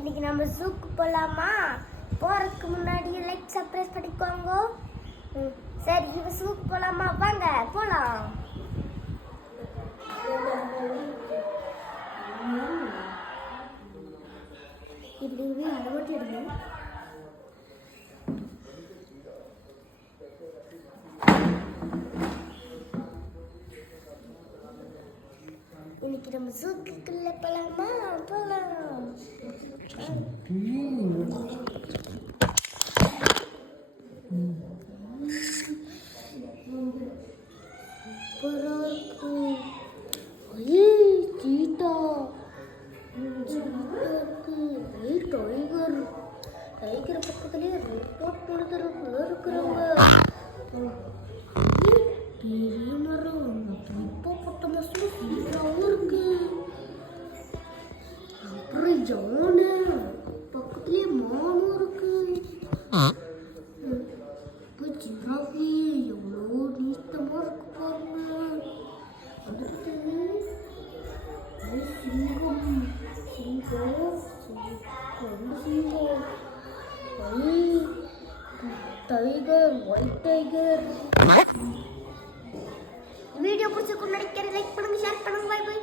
இன்னைக்கு நம்ம ஜூக்கு போகலாமா? போகிறதுக்கு முன்னாடி லைக் சர்ப்ரைஸ் பண்ணிக்கோங்க. சரி, இப்போ ஜூக்கு போகலாமா? வாங்க போகலாம். இப்படி அதை மட்டும் எடுங்க. இன்னைக்கு நம்ம ஜூக்குள்ள போகலாமா? போகலாம். டைகர் பக்கத்துலேயே ரிப்போர்ட் கொடுத்துருக்குள்ள இருக்கிறவங்க பெரிய மரம் இப்போ பட்ட மாசம் சீக்கிரமும் இருக்கு. அப்புறம் ஜானு பக்கத்துலேயே மானும் இருக்கு. இப்போ ஜிராஃபி எவ்வளோ நீட்டமாக இருக்கு பாருங்க. அடுத்து சிங்கம் சிங்கம் சிங்கம் டைகர் ஒயிட் டைகர். வீடியோ பிடிச்சிருக்குன்னு நினைக்கிறேன். லைக் பண்ணுங்க, ஷேர் பண்ணுங்க. Bye by.